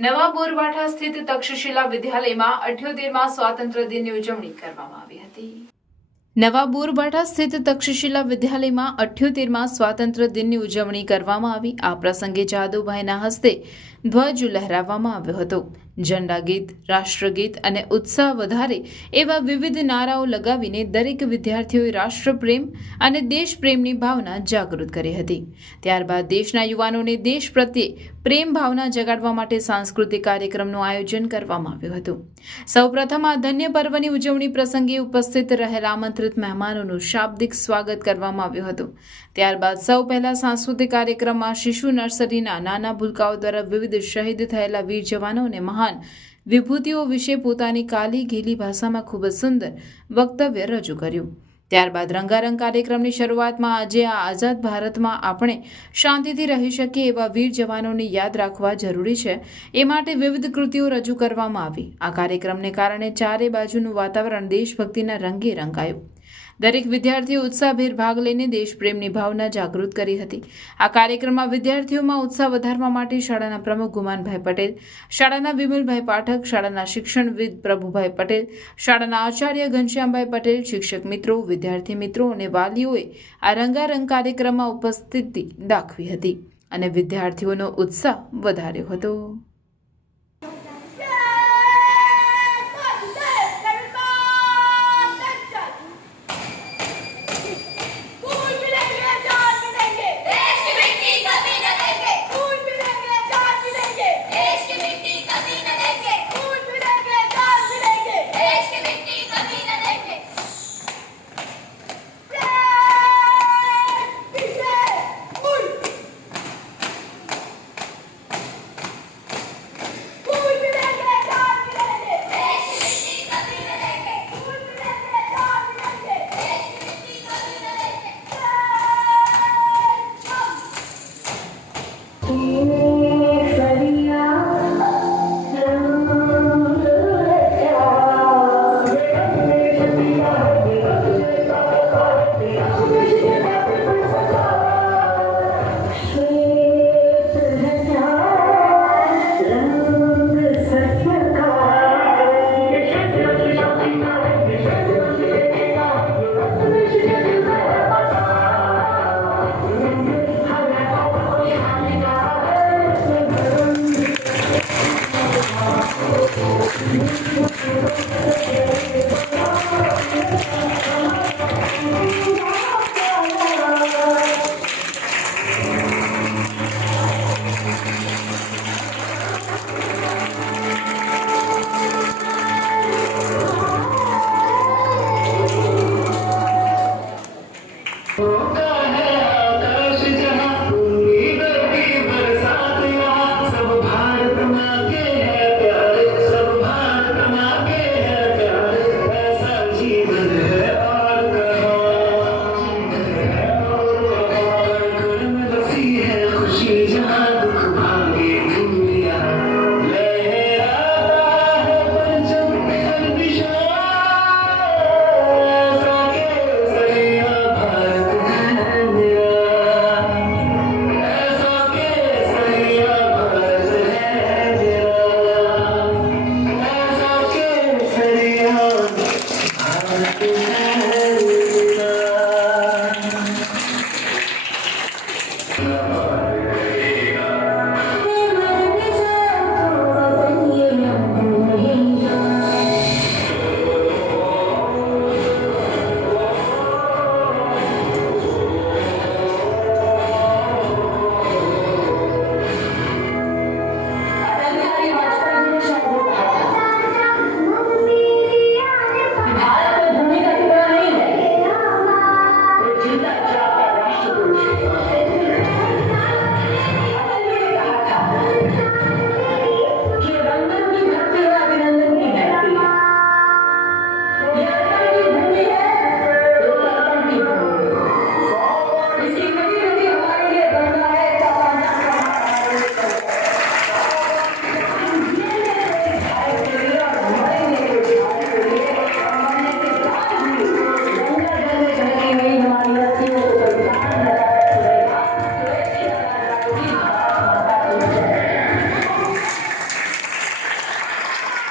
નવા બોરવાઠા સ્થિત તક્ષશિલા વિદ્યાલયમાં 78મા સ્વાતંત્ર્ય દિનની ઉજવણી કરવામાં આવી હતી। નવા બોરવાઠા સ્થિત તક્ષશિલા વિદ્યાલયમાં 78મા સ્વાતંત્ર્ય દિનની ઉજવણી કરવામાં આવી। આ પ્રસંગે જાદુભાઈના હસ્તે ધ્વજ લહેરાવવામાં આવ્યો હતો। ઝંડા ગીત, રાષ્ટ્રગીત અને ઉત્સાહ વધારે એવા વિવિધ નારાઓ લગાવીને દરેક વિદ્યાર્થીઓએ રાષ્ટ્રપ્રેમ અને દેશપ્રેમની ભાવના જાગૃત કરી હતી। ત્યારબાદ દેશના યુવાનોને દેશ પ્રત્યે પ્રેમ ભાવના જગાડવા માટે સાંસ્કૃતિક કાર્યક્રમનું આયોજન કરવામાં આવ્યું હતું। સૌપ્રથમ આ ધન્ય પર્વની ઉજવણી પ્રસંગે ઉપસ્થિત રહેલા આમંત્રિત મહેમાનોનું શાબ્દિક સ્વાગત કરવામાં આવ્યું હતું। ત્યારબાદ સૌ પહેલા સાંસ્કૃતિક કાર્યક્રમમાં શિશુ નર્સરીના નાના ભૂલકાઓ દ્વારા વિવિધ શહીદ થયેલા વીર જવાનો અને મહાન વિભૂતિઓ વિશે પોતાની કાલી ઘેલી ભાષામાં ખૂબ જ સુંદર વક્તવ્ય રજૂ કર્યું। ત્યારબાદ રંગારંગ કાર્યક્રમની શરૂઆતમાં આજે આ આઝાદ ભારતમાં આપણે શાંતિથી રહી શકીએ એવા વીર જવાનોને યાદ રાખવા જરૂરી છે એ માટે વિવિધ કૃતિઓ રજૂ કરવામાં આવી। આ કાર્યક્રમને કારણે ચારે બાજુનું વાતાવરણ દેશભક્તિના રંગે રંગાયું। દરેક વિદ્યાર્થીઓ ઉત્સાહભેર ભાગ લઈને દેશપ્રેમની ભાવના જાગૃત કરી હતી। આ કાર્યક્રમમાં વિદ્યાર્થીઓમાં ઉત્સાહ વધારવા માટે શાળાના પ્રમુખ ગુમાનભાઈ પટેલ, શાળાના વિમલભાઈ પાઠક, શાળાના શિક્ષણવિદ પ્રભુભાઈ પટેલ, શાળાના આચાર્ય ઘનશ્યામભાઈ પટેલ, શિક્ષક મિત્રો, વિદ્યાર્થી મિત્રો અને વાલીઓએ આ રંગારંગ કાર્યક્રમમાં ઉપસ્થિતિ દાખવી હતી અને વિદ્યાર્થીઓનો ઉત્સાહ વધાર્યો હતો।